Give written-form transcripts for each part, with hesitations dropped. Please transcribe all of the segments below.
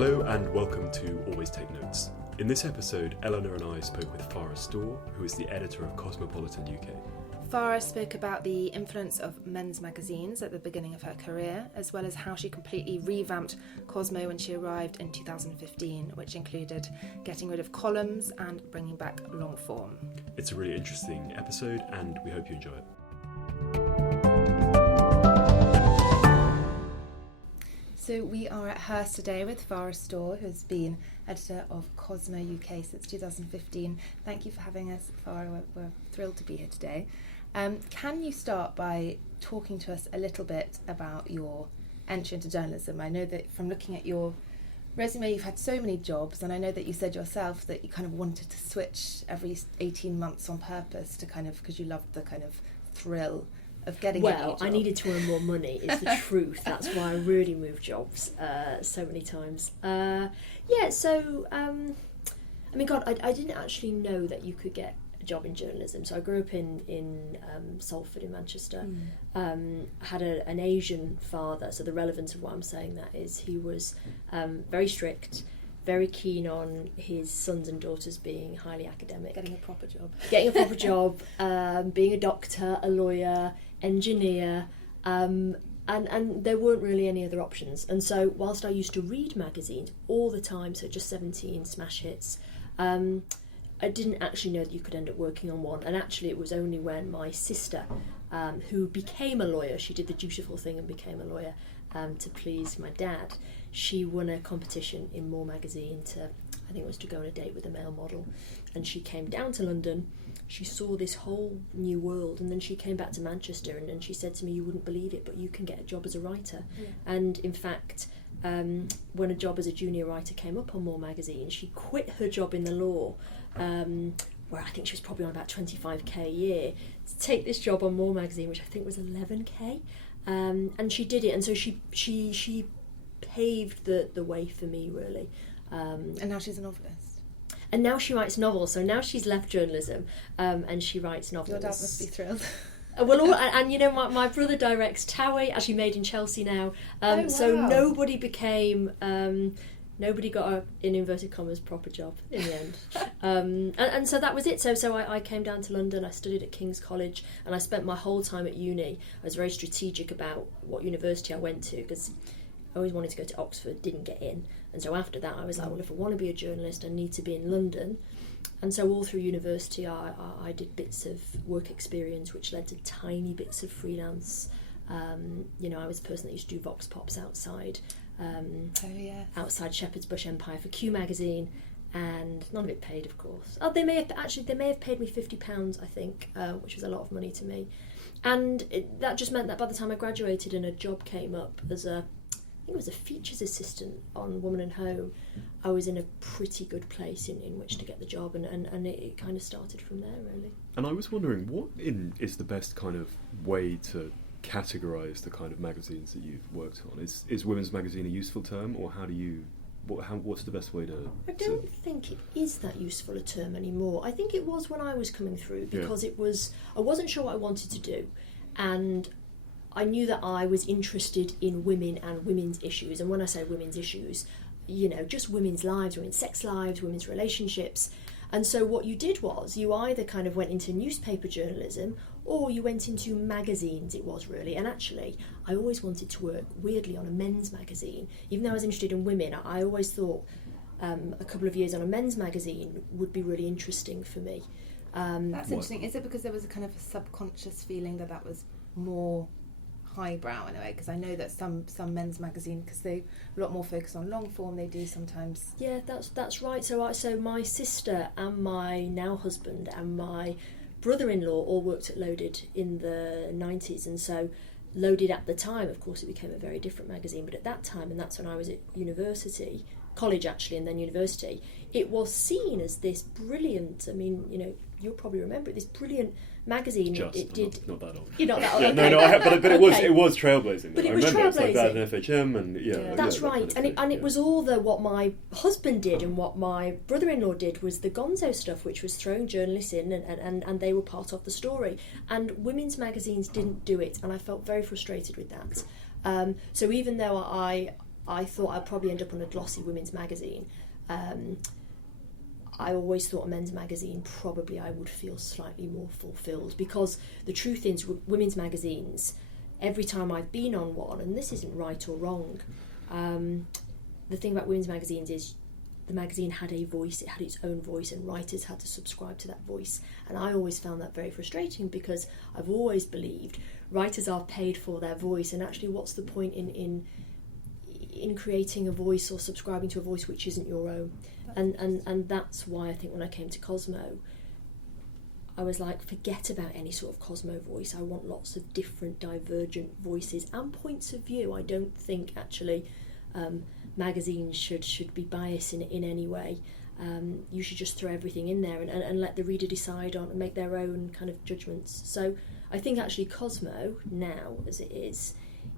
Hello and welcome to Always Take Notes. In this episode, Eleanor and I spoke with Farrah Storr, who is the editor of Cosmopolitan UK. Farrah spoke about the influence of men's magazines at the beginning of her career, as well as how she completely revamped Cosmo when she arrived in 2015, which included getting rid of columns and bringing back long form. It's a really interesting episode and we hope you enjoy it. So we are at Hearst today with Farrah Storr, who has been editor of Cosmo UK since 2015. Thank you for having us, Farrah. We're thrilled to be here today. Can you start by talking to us a little bit about your entry into journalism? I know that from looking at your resume, you've had so many jobs, and I know that you said yourself that you kind of wanted to switch every 18 months on purpose to kind of, because you loved the kind of thrill of getting a new job. I needed to earn more money, is the truth. That's why I really moved jobs so many times. I didn't actually know that you could get a job in journalism. So I grew up in Salford in Manchester. Had an Asian father, so the relevance of why I'm saying that is he was very strict, very keen on his sons and daughters being highly academic. Getting a proper job. Being a doctor, a lawyer, engineer, and there weren't really any other options. And so whilst I used to read magazines all the time, so just 17 smash hits, I didn't actually know that you could end up working on one. And actually it was only when my sister, who became a lawyer, she did the dutiful thing and became a lawyer to please my dad, she won a competition in More magazine I think it was to go on a date with a male model, and she came down to London. She saw this whole new world, and then she came back to Manchester and she said to me, you wouldn't believe it, but you can get a job as a writer. And in fact, when a job as a junior writer came up on More magazine, she quit her job in the law, where I think she was probably on about 25k a year, to take this job on More magazine, which I think was 11k. And she did it, and so she paved the way for me, really. And now she's a novelist. And now she writes novels, so now she's left journalism, and she writes novels. Your dad must be thrilled. And you know, my brother directs Towie, actually made in Chelsea now. So nobody got a, in inverted commas, proper job in the end. And so that was it. So I came down to London, I studied at King's College, and I spent my whole time at uni. I was very strategic about what university I went to, because I always wanted to go to Oxford, didn't get in. And so after that I was like, well, if I want to be a journalist, I need to be in London. And so all through university I did bits of work experience, which led to tiny bits of freelance. I was the person that used to do vox pops outside. Outside Shepherd's Bush Empire for Q magazine, and none of it paid, of course. They may have paid me £50, I think, which was a lot of money to me. And that just meant that by the time I graduated and a job came up as I think it was a features assistant on Woman and Home, I was in a pretty good place in which to get the job, and it kind of started from there, really. And I was wondering, what is the best kind of way to categorise the kind of magazines that you've worked on? Is women's magazine a useful term, or what's the best way to... I don't think it is that useful a term anymore. I think it was when I was coming through, because I wasn't sure what I wanted to do, and I knew that I was interested in women and women's issues. And when I say women's issues, just women's lives, women's sex lives, women's relationships. And so what you did was you either kind of went into newspaper journalism, or you went into magazines, it was really. And actually, I always wanted to work, weirdly, on a men's magazine. Even though I was interested in women, I always thought a couple of years on a men's magazine would be really interesting for me. That's interesting. Is it because there was a kind of a subconscious feeling that was more highbrow in a way? Because I know that some men's magazine, because they a lot more focus on long form, they do sometimes. Yeah, that's right. So my sister and my now husband and my brother-in-law all worked at Loaded in the 90s, and so Loaded at the time, of course, it became a very different magazine, but at that time, and that's when I was at college actually, and then university, it was seen as this brilliant, you'll probably remember it, this brilliant magazine. Not that old. You're not that old. Yeah, okay. No, I have, but it was trailblazing. But I remember trailblazing. It's like that in FHM, and That's right. It was all what my husband did and what my brother-in-law did was the gonzo stuff, which was throwing journalists in, and they were part of the story. And women's magazines didn't do it, and I felt very frustrated with that. So even though I I thought I'd probably end up on a glossy women's magazine. I always thought a men's magazine, probably I would feel slightly more fulfilled, because the truth is, women's magazines, every time I've been on one, and this isn't right or wrong, the thing about women's magazines is the magazine had a voice, it had its own voice, and writers had to subscribe to that voice. And I always found that very frustrating, because I've always believed writers are paid for their voice, and actually what's the point in creating a voice or subscribing to a voice which isn't your own? And that's why I think when I came to Cosmo, I was like, forget about any sort of Cosmo voice. I want lots of different divergent voices and points of view. I don't think actually magazines should be biased in any way. You should just throw everything in there and let the reader decide on and make their own kind of judgments. So I think actually Cosmo, now as it is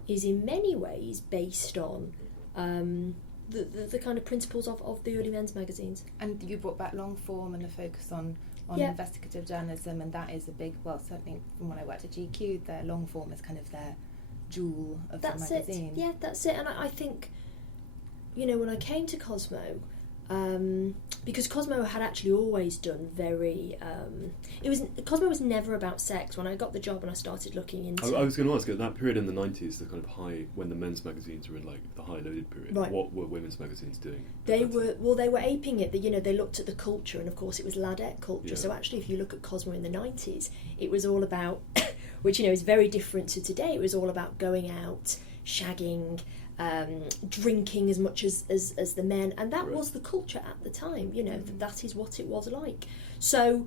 in many ways based on the kind of principles of the early men's magazines. And you brought back long form and a focus on investigative journalism, and that is a big, well, certainly from when I worked at GQ, their long form is kind of their jewel of the magazine. Yeah, that's it. And I think, when I came to Cosmo, because Cosmo had actually always done very... Cosmo was never about sex. When I got the job and I started looking into... I was going to ask, at that period in the 90s, the kind of high, when the men's magazines were in like the high loaded period, right. What were women's magazines doing? They were aping it. They looked at the culture, and of course it was ladette culture. Yeah. So actually, if you look at Cosmo in the 90s, it was all about, which is very different to today, it was all about going out, shagging, drinking as much as the men, and that was the culture at the time. That is what it was like. So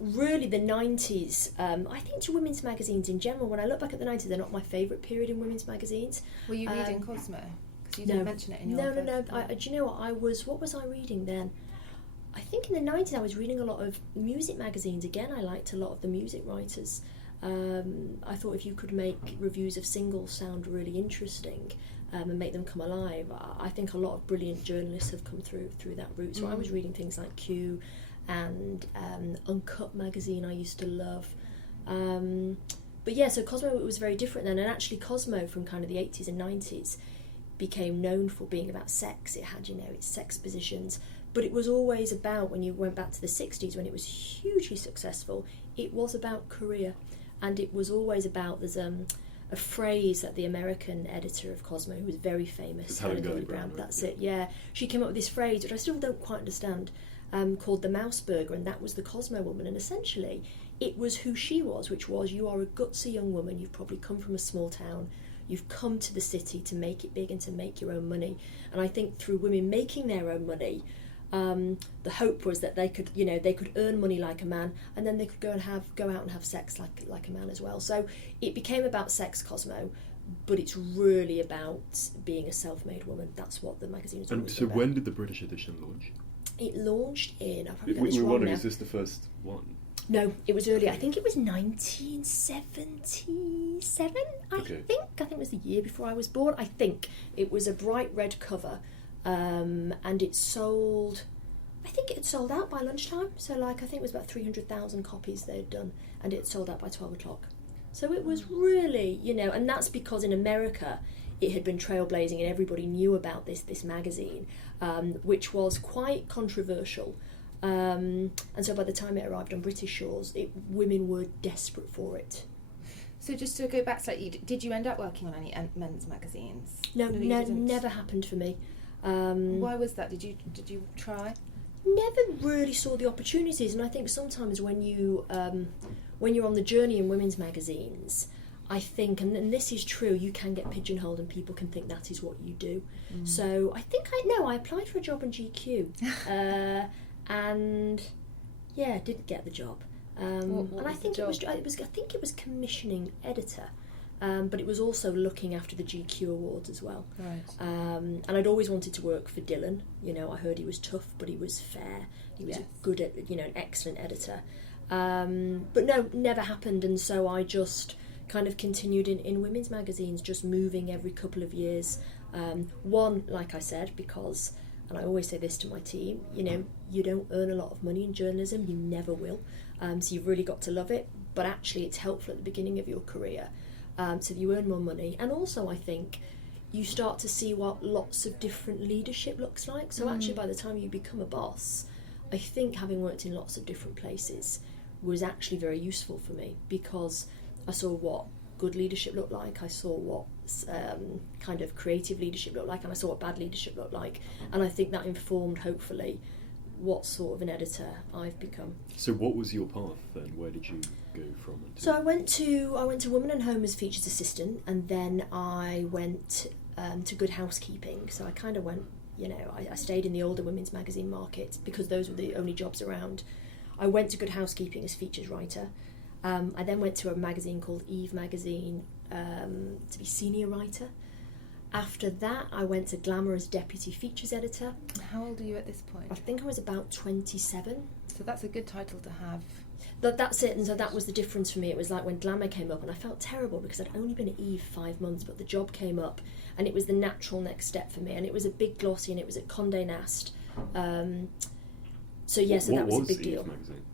really the 90s, I think to women's magazines in general, when I look back at the 90s, they're not my favourite period in women's magazines. Were you reading Cosmo? Because you didn't mention it in your... No. Do you know what was I reading then? I think in the 90s I was reading a lot of music magazines. Again, I liked a lot of the music writers. I thought if you could make reviews of singles sound really interesting, and make them come alive, I think a lot of brilliant journalists have come through that route. So I was reading things like Q and Uncut magazine I used to love. But yeah, so Cosmo was very different then, and actually Cosmo from kind of the 80s and 90s became known for being about sex. It had, its sex positions, but it was always about, when you went back to the 60s when it was hugely successful, it was about career, and it was always about, there's a phrase that the American editor of Cosmo, who was very famous, Helen Gurley Brown, right? That's it, yeah. She came up with this phrase, which I still don't quite understand, called the Mouse Burger, and that was the Cosmo woman. And essentially, it was who she was, which was, you are a gutsy young woman, you've probably come from a small town, you've come to the city to make it big and to make your own money. And I think through women making their own money, the hope was that they could earn money like a man, and then they could go out and have sex like a man as well. So it became about sex, Cosmo, but it's really about being a self-made woman. That's what the magazine is. And so, when did the British edition launch? It launched in... We're wondering, is this the first one? No, it was earlier. I think it was 1977. I think it was the year before I was born. I think it was a bright red cover. And it sold, I think it had sold out by lunchtime. So I think it was about 300,000 copies they'd done, and it sold out by 12 o'clock. So it was really, and that's because in America it had been trailblazing and everybody knew about this magazine, which was quite controversial. And so by the time it arrived on British shores, women were desperate for it. So just to go back slightly, did you end up working on any men's magazines? No, never happened for me. Why was that? Did you try? Never really saw the opportunities, and I think sometimes when you're on the journey in women's magazines, I think, and this is true, you can get pigeonholed and people can think that is what you do. So I think I applied for a job in GQ, and didn't get the job. What I think it was commissioning editor. But it was also looking after the GQ awards as well. Right. And I'd always wanted to work for Dylan. I heard he was tough, but he was fair. He was good at, an excellent editor. But no, never happened. And so I just kind of continued in women's magazines, just moving every couple of years. One, like I said, because, and I always say this to my team, you don't earn a lot of money in journalism. You never will. So you've really got to love it. But actually, it's helpful at the beginning of your career. So you earn more money, and also I think you start to see what lots of different leadership looks like. So actually, by the time you become a boss, I think having worked in lots of different places was actually very useful for me, because I saw what good leadership looked like, I saw what kind of creative leadership looked like, and I saw what bad leadership looked like, and I think that informed, hopefully, what sort of an editor I've become. So what was your path then? Where did you go from? So I went to Woman and Home as features assistant, and then I went to Good Housekeeping. So I kind of went, I stayed in the older women's magazine market because those were the only jobs around. I went to Good Housekeeping as features writer. I then went to a magazine called Eve magazine to be senior writer. After that, I went to Glamour as deputy features editor. How old are you at this point? I think I was about 27. So that's a good title to have. That's it, and so that was the difference for me. It was like when Glamour came up, and I felt terrible because I'd only been at Eve 5 months, but the job came up, and it was the natural next step for me, and it was a big glossy, and it was at Condé Nast. So that was a big deal. Eve magazine?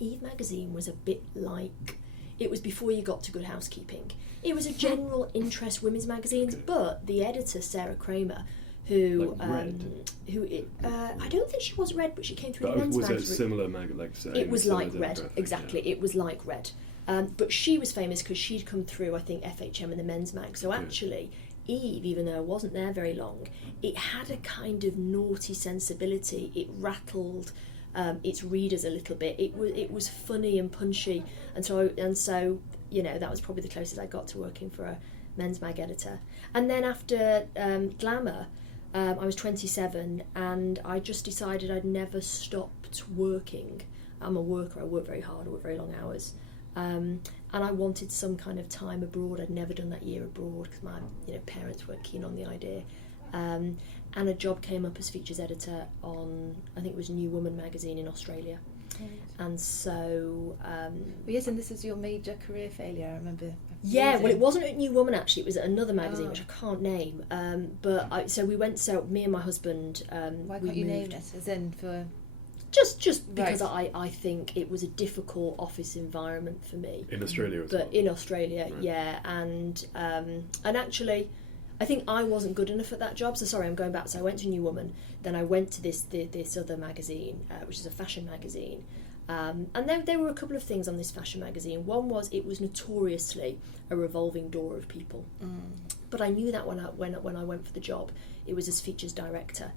Eve magazine was a bit like, it was before you got to Good Housekeeping. It was a general interest women's magazine, but the editor, Sarah Kramer, who I don't think she was Red, but she came through the men's magazine. Was it similar like it was like Red, exactly. Yeah. It was like Red, but she was famous because she'd come through, I think, FHM and the men's mag. So actually, Eve, even though I wasn't there very long, it had a kind of naughty sensibility. It rattled its readers a little bit. It was funny and punchy, and so that was probably the closest I got to working for a men's mag editor. And then after Glamour, I was 27, and I just decided I'd never stopped working. I'm a worker. I work very hard. I work very long hours, and I wanted some kind of time abroad. I'd never done that year abroad because my parents weren't keen on the idea. And a job came up as features editor on, I think it was New Woman magazine in Australia. Right. And so... yes, and this is your major career failure, I remember. Yeah, well, it wasn't at New Woman, actually. It was at another magazine, which I can't name. Me and my husband... Why can't you name it, as in for... Just because I think it was a difficult office environment for me. In Australia as well? But in Australia, right. Yeah. And actually... I think I wasn't good enough at that job, so sorry, I'm going back. So I went to New Woman, then I went to this other magazine, which is a fashion magazine, and there were a couple of things on this fashion magazine. One was it was notoriously a revolving door of people, but I knew that when I went for the job, it was as features director.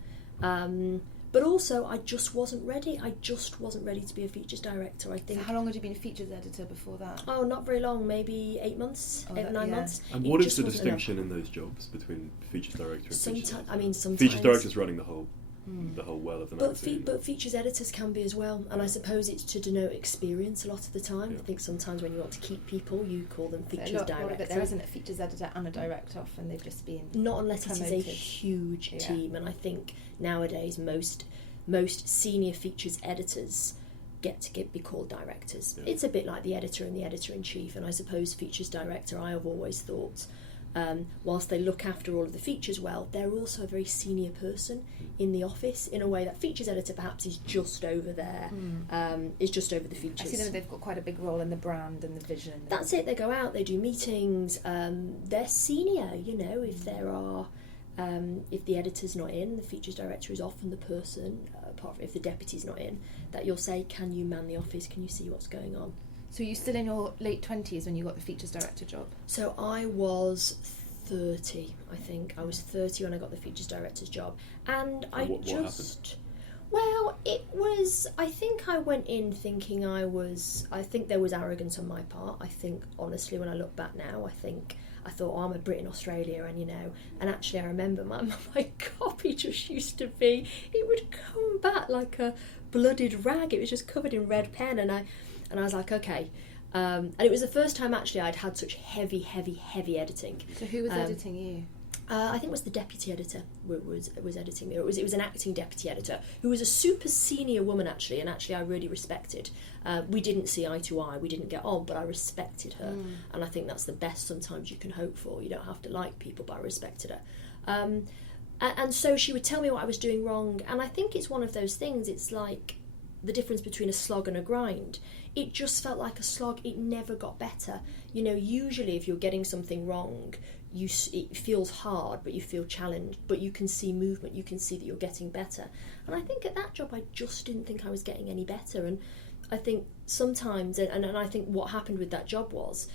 But also, I just wasn't ready. I just wasn't ready to be a features director, I think. So how long had you been a features editor before that? Oh, not very long, maybe 8 months, 9 months. And what is the distinction in those jobs between features director and features editor? Sometimes... Features director's running the whole well of the magazine. But features editors can be as well, and I suppose it's to denote experience a lot of the time. Yeah. I think sometimes when you want to keep people, you call them features director. There isn't a features editor and a director often, they've just been not unless promoted. It is a huge team, and I think nowadays most senior features editors get to be called directors. Yeah. It's a bit like the editor and the editor-in-chief, and I suppose features director, I have always thought, whilst they look after all of the features well, they're also a very senior person in the office, in a way that features editor perhaps is just over there, is just over the features. I see them, they've got quite a big role in the brand and the vision. That's it, they go out, they do meetings, they're senior, if there are... if the editor's not in, the features director is often the person, apart from if the deputy's not in, that you'll say, can you man the office, can you see what's going on? So you're still in your late 20s when you got the features director job? So I was 30, I think. I was 30 when I got the features director's job. And what happened? Well, it was... I think I went in thinking I think there was arrogance on my part. I think, honestly, when I look back now, I thought, I'm a Brit in Australia, and actually I remember my copy just used to be, it would come back like a blooded rag. It was just covered in red pen, and I was like, okay. And it was the first time actually I'd had such heavy editing. So who was editing you? I think it was the deputy editor was editing me. It was an acting deputy editor who was a super senior woman actually, and actually I really respected. We didn't see eye to eye, we didn't get on, but I respected her, and I think that's the best sometimes you can hope for. You don't have to like people, but I respected her. And so she would tell me what I was doing wrong, and I think it's one of those things. It's like the difference between a slog and a grind. It just felt like a slog. It never got better. You know, usually if you're getting something wrong, it feels hard, but you feel challenged, but you can see movement, you can see that you're getting better. And I think at that job, I just didn't think I was getting any better. And I think sometimes, and I think what happened with that job was,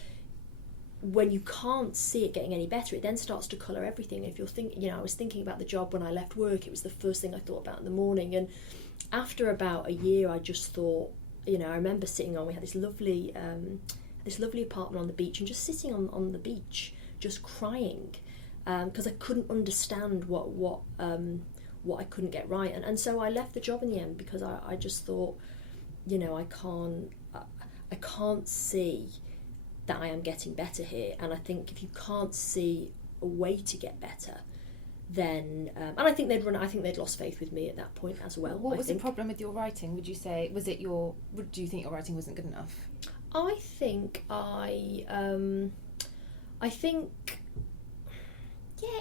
when you can't see it getting any better, it then starts to colour everything. If you're thinking, you know, I was thinking about the job when I left work, it was the first thing I thought about in the morning. And after about a year, I just thought, you know, I remember sitting on, we had this lovely apartment on the beach, and just sitting on the beach, just crying, because I couldn't understand what I couldn't get right. And so I left the job in the end, because I just thought, you know, I can't see that I am getting better here. And I think if you can't see a way to get better, then and I think they'd lost faith with me at that point as well. What was the problem with your writing? Would you say, do you think your writing wasn't good enough? I think yeah,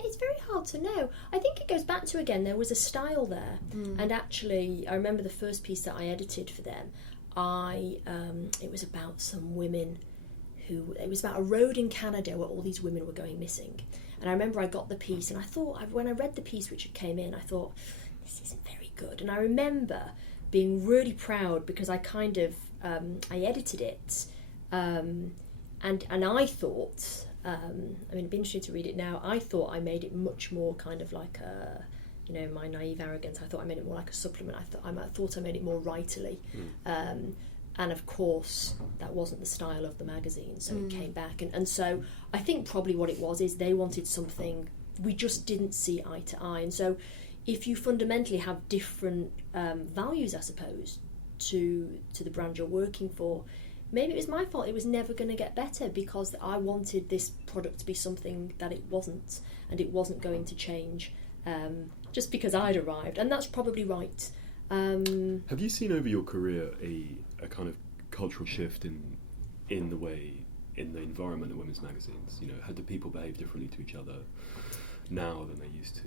it's very hard to know. I think it goes back to, again, there was a style there. And actually, I remember the first piece that I edited for them, it was about some women it was about a road in Canada where all these women were going missing. And I remember I got the piece, and I thought, when I read the piece which had came in, I thought, this isn't very good. And I remember being really proud, because I kind of, I edited it, and I thought, I mean, it'd be interesting to read it now, I thought I made it much more kind of like a, you know, my naive arrogance, I thought I made it more like a supplement. I thought I made it more writerly. And of course, that wasn't the style of the magazine, so it came back. And so I think probably what it was is they wanted something, we just didn't see eye to eye. And so if you fundamentally have different values, I suppose, to the brand you're working for, maybe it was my fault. It was never going to get better, because I wanted this product to be something that it wasn't, and it wasn't going to change just because I'd arrived. And that's probably right. Have you seen over your career a kind of cultural shift in the way, in the environment of women's magazines? You know, how do people behave differently to each other now than they used to?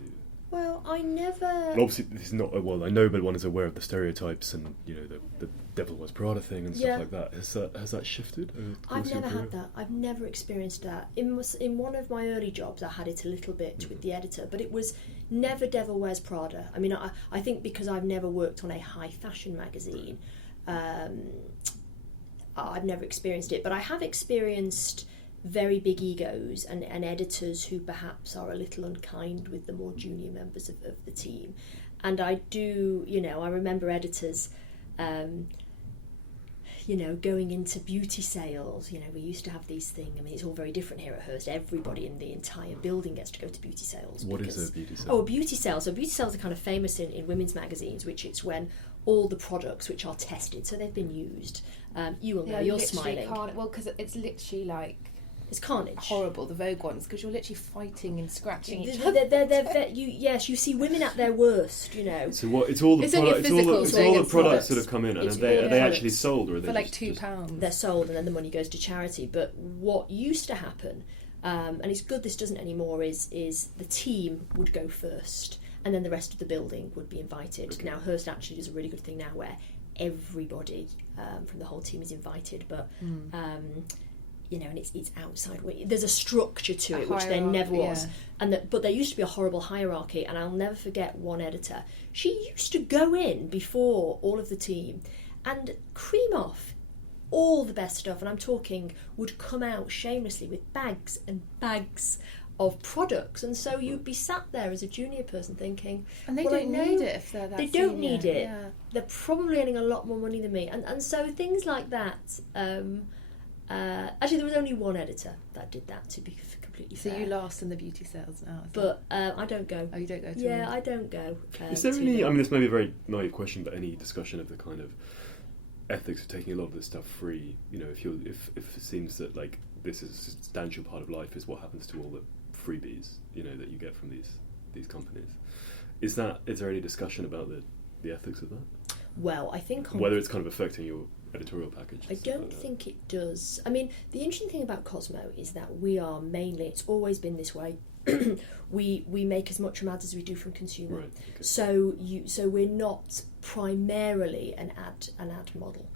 Well, I never... And obviously, this is not... Well, I know, but one is aware of the stereotypes and, you know, the Devil Wears Prada thing and stuff like that. Has that shifted? I've never had that. I've never experienced that. In one of my early jobs, I had it a little bit with the editor, but it was never Devil Wears Prada. I mean, I think because I've never worked on a high fashion magazine, I've never experienced it. But I have experienced very big egos and editors who perhaps are a little unkind with the more junior members of the team. And I do, you know, I remember editors, you know, going into beauty sales. You know, we used to have these things. I mean, it's all very different here at Hearst. Everybody in the entire building gets to go to beauty sales. What is a beauty sale? Oh, a beauty sale. So beauty sales are kind of famous in women's magazines, which it's when all the products which are tested, so they've been used. You will know, you're smiling. Well, because it's literally like... It's carnage. Horrible, the Vogue ones, because you're literally fighting and scratching each other. Yes, you see women at their worst, you know. So what? It's all the products that have come in, and are they actually sold, or are they for like £2? They're sold, and then the money goes to charity. But what used to happen, and it's good this doesn't anymore, is the team would go first, and then the rest of the building would be invited. Okay. Now Hearst actually does a really good thing now, where everybody from the whole team is invited, but. You know, and it's outside. There's a structure to it, which there never was. Yeah. But there used to be a horrible hierarchy, and I'll never forget one editor. She used to go in before all of the team and cream off all the best stuff, and I'm talking would come out shamelessly with bags and bags of products, and so you'd be sat there as a junior person thinking, and they don't need it if they're that senior. They don't need it. Yeah. They're probably earning a lot more money than me, and so things like that. Actually, there was only one editor that did that, to be completely fair. So you last in the beauty sales now? But I don't go. Oh, you don't go to Yeah, I don't go. Is there any... I mean, this may be a very naive question, but any discussion of the kind of ethics of taking a lot of this stuff free? You know, if it seems that, like, this is a substantial part of life, is what happens to all the freebies, you know, that you get from these companies. Is there any discussion about the ethics of that? Well, I think... Whether it's kind of affecting your editorial package. I don't think it does. I mean, the interesting thing about Cosmo is that we are mainly, it's always been this way, we make as much from ads as we do from consumer. Right. Okay. So we're not primarily an ad model.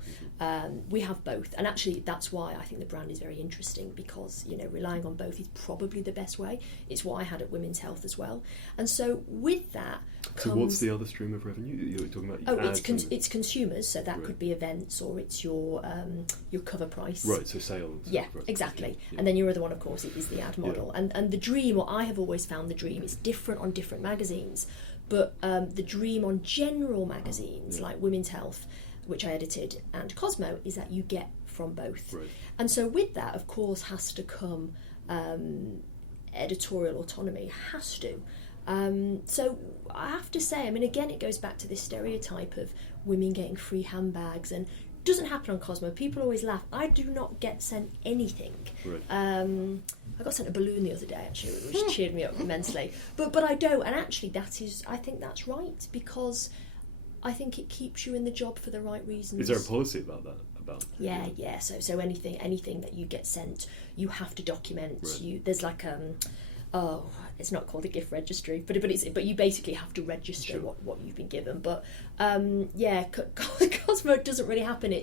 We have both, and actually that's why I think the brand is very interesting, because relying on both is probably the best way. It's what I had at Women's Health as well, and so with that comes... So what's the other stream of revenue you're talking about? It's consumers, so that could be events, or it's your cover price. Right, so sales. Yeah, right. exactly. Yeah. And then your other one, of course, is the ad model. Yeah. And the dream, or I have always found the dream, is different on different magazines, but the dream on general magazines like Women's Health, which I edited, and Cosmo, is that you get from both. Right. And so with that, of course, has to come editorial autonomy, has to. So I have to say, I mean, again, it goes back to this stereotype of women getting free handbags, and it doesn't happen on Cosmo. People always laugh. I do not get sent anything. Right. I got sent a balloon the other day, actually, which cheered me up immensely. But I don't, and actually I think that's right, because I think it keeps you in the job for the right reasons. Is there a policy about that? Yeah. So anything that you get sent, you have to document. Right. There's like it's not called a gift registry, but you basically have to register what you've been given. But Cosmo doesn't really happen.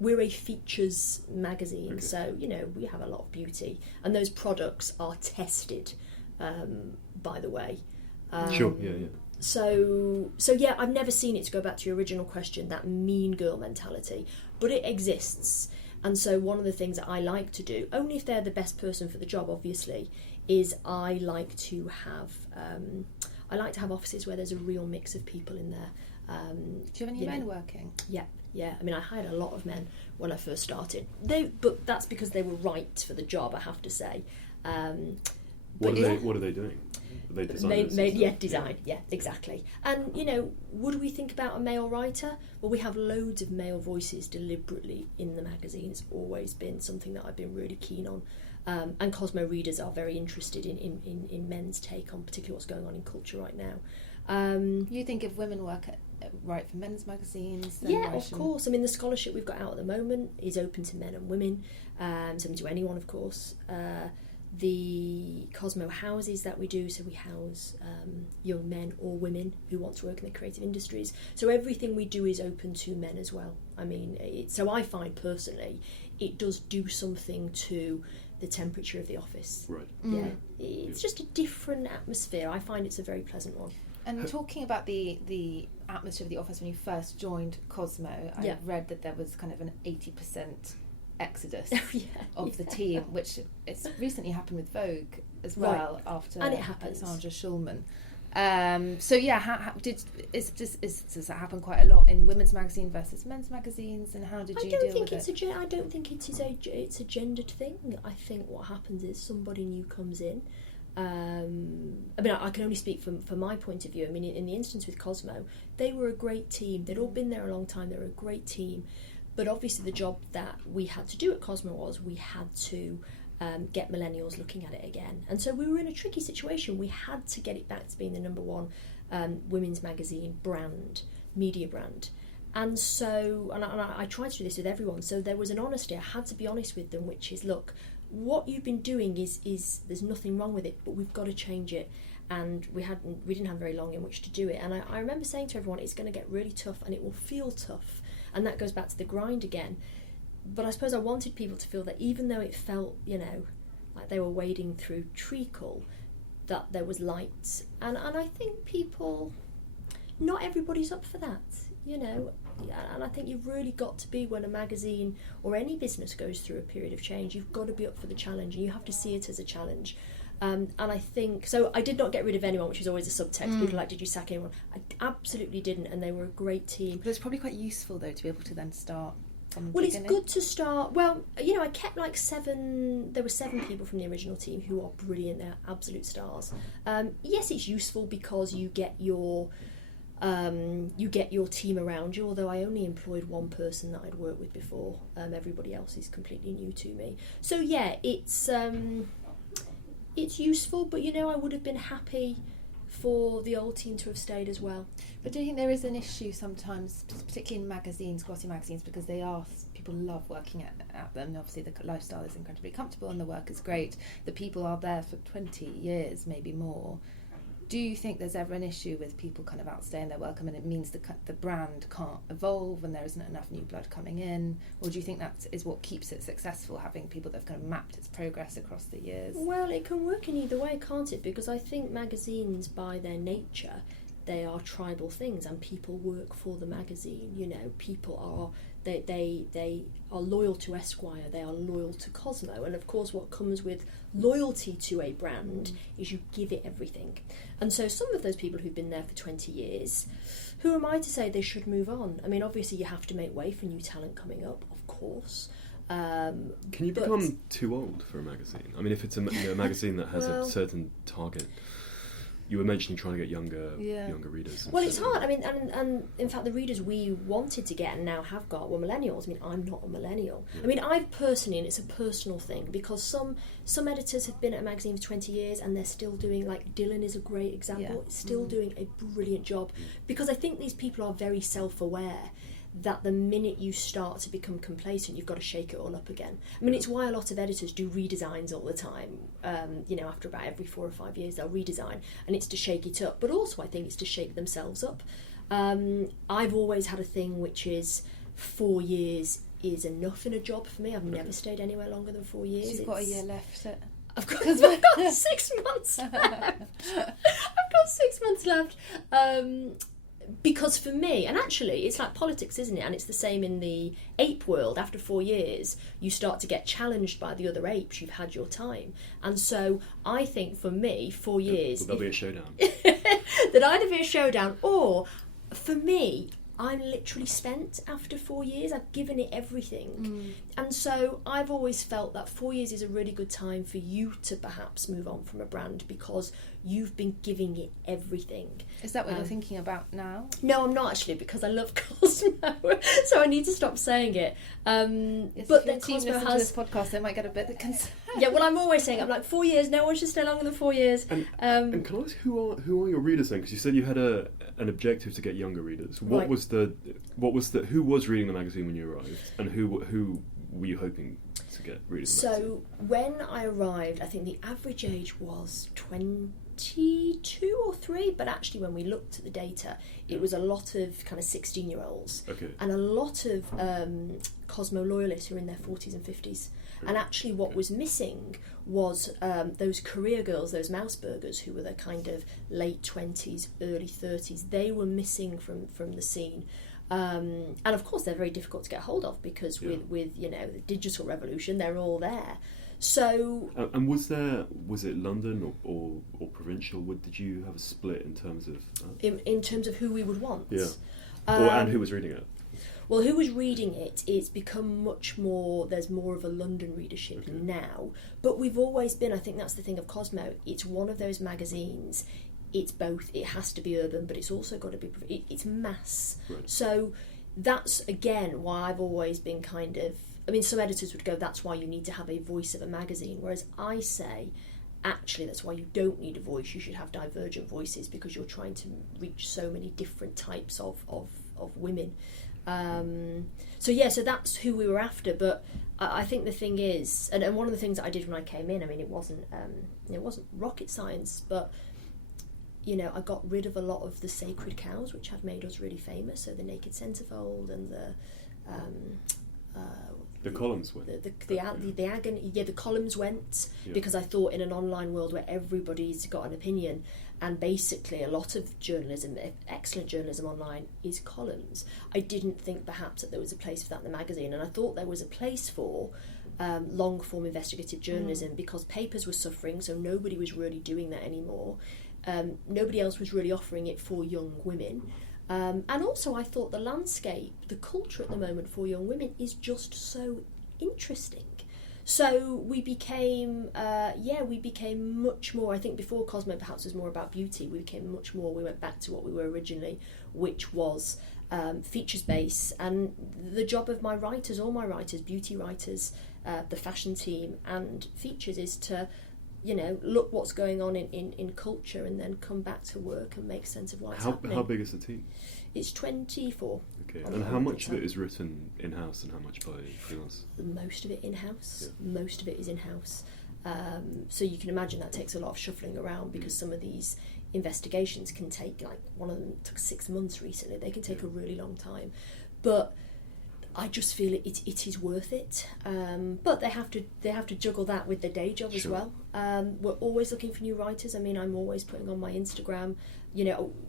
We're a features magazine, okay. So we have a lot of beauty, and those products are tested, by the way. Sure. Yeah. So I've never seen it, to go back to your original question, that mean girl mentality, but it exists. And so one of the things that I like to do, only if they're the best person for the job, obviously, is I like to have offices where there's a real mix of people in there. Do you have any men working? Yeah. I mean, I hired a lot of men when I first started. But that's because they were right for the job, I have to say. What are they doing? Are they designers? Design. Yeah, exactly. And would we think about a male writer? Well, we have loads of male voices deliberately in the magazine. It's always been something that I've been really keen on. And Cosmo readers are very interested in men's take on particularly what's going on in culture right now. You think if women write for men's magazines? Yeah, of course. I mean, the scholarship we've got out at the moment is open to men and women, open to anyone, of course. The Cosmo houses that we do, so we house young men or women who want to work in the creative industries. So everything we do is open to men as well. I mean, so I find personally it does do something to the temperature of the office. Right. Yeah, it's just a different atmosphere. I find it's a very pleasant one. And talking about the atmosphere of the office when you first joined Cosmo, I read that there was kind of an 80% exodus of the team, which it's recently happened with Vogue as well, after and it happens. Alexandra Schulman. Does that happen quite a lot in women's magazine versus men's magazines, and how did you deal with it? I don't think it's a gendered thing. I think what happens is somebody new comes in. I mean, I can only speak from my point of view. I mean, in the instance with Cosmo, they were a great team. They'd all been there a long time. They were a great team. But obviously the job that we had to do at Cosmo was we had to get millennials looking at it again. And so we were in a tricky situation. We had to get it back to being the number one women's magazine brand, media brand. And so, and I tried to do this with everyone, so there was an honesty. I had to be honest with them, which is, look, what you've been doing is there's nothing wrong with it, but we've got to change it. And we didn't have very long in which to do it. And I remember saying to everyone, it's going to get really tough and it will feel tough. And that goes back to the grind again. But I suppose I wanted people to feel that even though it felt, like they were wading through treacle, that there was light. And I think people, not everybody's up for that, And I think you've really got to be, when a magazine or any business goes through a period of change, you've got to be up for the challenge, and you have to see it as a challenge. And I think, so I did not get rid of anyone, which is always a subtext. People are like, did you sack anyone? I absolutely didn't, and they were a great team. But it's probably quite useful, though, to be able to then start from the beginning. It's good to start. Well, I kept like there were 7 people from the original team who are brilliant. They're absolute stars. Yes, it's useful because you get your team around you, although I only employed one person that I'd worked with before. Everybody else is completely new to me. So yeah, it's useful, but I would have been happy for the old team to have stayed as well. But do you think there is an issue sometimes, particularly in magazines, glossy magazines, because people love working at them. Obviously the lifestyle is incredibly comfortable and the work is great. The people are there for 20 years, maybe more. Do you think there's ever an issue with people kind of outstaying their welcome and it means the brand can't evolve and there isn't enough new blood coming in? Or do you think that is what keeps it successful, having people that have kind of mapped its progress across the years? Well, it can work in either way, can't it? Because I think magazines, by their nature, they are tribal things and people work for the magazine. You know, people are... They are loyal to Esquire, they are loyal to Cosmo, and of course what comes with loyalty to a brand is you give it everything. And so some of those people who've been there for 20 years, who am I to say they should move on? I mean, obviously you have to make way for new talent coming up, of course. Can you become too old for a magazine? I mean, if it's a magazine that has a certain target... You were mentioning trying to get younger readers. Well, it's hard. I mean, and in fact, the readers we wanted to get and now have got were millennials. I mean, I'm not a millennial. Yeah. I mean, I've personally, and it's a personal thing, because some editors have been at a magazine for 20 years and they're still doing, like Dylan is a great example, still doing a brilliant job. Because I think these people are very self-aware that the minute you start to become complacent, you've got to shake it all up again. I mean, it's why a lot of editors do redesigns all the time. After about every 4 or 5 years, they'll redesign, and it's to shake it up. But also, I think it's to shake themselves up. I've always had a thing which is 4 years is enough in a job for me. I've never stayed anywhere longer than 4 years. So you've got a year left. I've got 6 months left. I've got 6 months left. Because for me, and actually it's like politics, isn't it? And it's the same in the ape world. After 4 years, you start to get challenged by the other apes. You've had your time. And so I think for me, 4 years... Will there be a showdown? There'd either be a showdown, or for me, I'm literally spent after 4 years. I've given it everything. And so I've always felt that 4 years is a really good time for you to perhaps move on from a brand because you've been giving it everything. Is that what you're thinking about now? No, I'm not actually, because I love Cosmo, so I need to stop saying it. But then Cosmo has... to this podcast, they might get a bit concerned. Yeah, well, I'm always saying, I'm like, 4 years, no one should stay longer than 4 years. And can I ask, who are your readers then? Because you said you had an objective to get younger readers. Who was reading the magazine when you arrived, and who were you hoping to get reading the magazine? So when I arrived, I think the average age was 22 or 3, but actually when we looked at the data, it was a lot of kind of 16-year-olds and a lot of Cosmo loyalists who are in their 40s and 50s. And actually what was missing was those career girls, those mouse burgers who were the kind of late 20s, early 30s. They were missing from the scene. And of course they're very difficult to get hold of because with the digital revolution, they're all there. So and was it London or provincial? Did you have a split in terms of in terms of who we would want? Yeah, and who was reading it? Well, who was reading it? It's become much more. There's more of a London readership now, but we've always been. I think that's the thing of Cosmo. It's one of those magazines. It's both. It has to be urban, but it's also got to be. It's mass. Right. So that's again why I've always been kind of. I mean, some editors would go, that's why you need to have a voice of a magazine, whereas I say, actually, that's why you don't need a voice. You should have divergent voices because you're trying to reach so many different types of women. So that's who we were after. But I think the thing is, and one of the things that I did when I came in, I mean, it wasn't rocket science, but I got rid of a lot of the sacred cows which had made us really famous. So the naked centerfold and the columns went. The agony. Yeah, the columns went because I thought in an online world where everybody's got an opinion, and basically a lot of journalism, excellent journalism online, is columns. I didn't think perhaps that there was a place for that in the magazine, and I thought there was a place for long form investigative journalism because papers were suffering, so nobody was really doing that anymore. Nobody else was really offering it for young women. And also I thought the landscape, the culture at the moment for young women is just so interesting. So we became much more, I think before Cosmo perhaps was more about beauty, we went back to what we were originally, which was features based. And the job of my writers, all my writers, beauty writers, the fashion team and features is to look what's going on in culture, and then come back to work and make sense of what's happening. How big is the team? It's 24. Okay, and how much of it is written in-house and how much by freelance? Most of it in-house. Yeah. Most of it is in-house. So you can imagine that takes a lot of shuffling around, because some of these investigations can take, like one of them took 6 months recently. They can take a really long time. But I just feel it is worth it. But they have to juggle that with their day job as well. We're always looking for new writers. I mean, I'm always putting on my Instagram.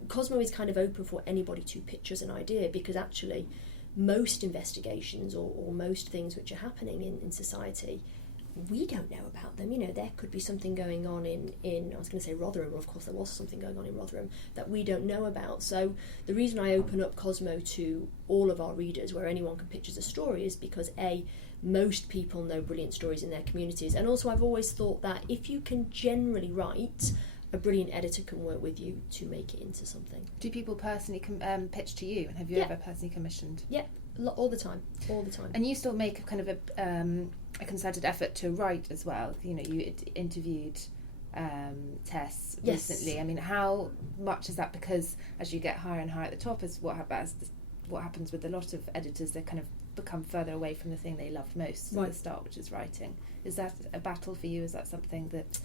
Cosmo is kind of open for anybody to pitch us an idea, because actually most investigations or most things which are happening in society, we don't know about them. There could be something going on in I was going to say Rotherham, or of course there was something going on in Rotherham that we don't know about. So the reason I open up Cosmo to all of our readers, where anyone can pitch us a story, is because most people know brilliant stories in their communities, and also I've always thought that if you can generally write, a brilliant editor can work with you to make it into something. Do people personally pitch to you, and have you ever personally commissioned? Yeah, all the time. And you still make a kind of a concerted effort to write as well. You interviewed Tess recently. I mean, how much is that? Because as you get higher and higher at the top, is what happens with a lot of editors. They kind of become further away from the thing they love most at the start, which is writing. Is that a battle for you? Is that something that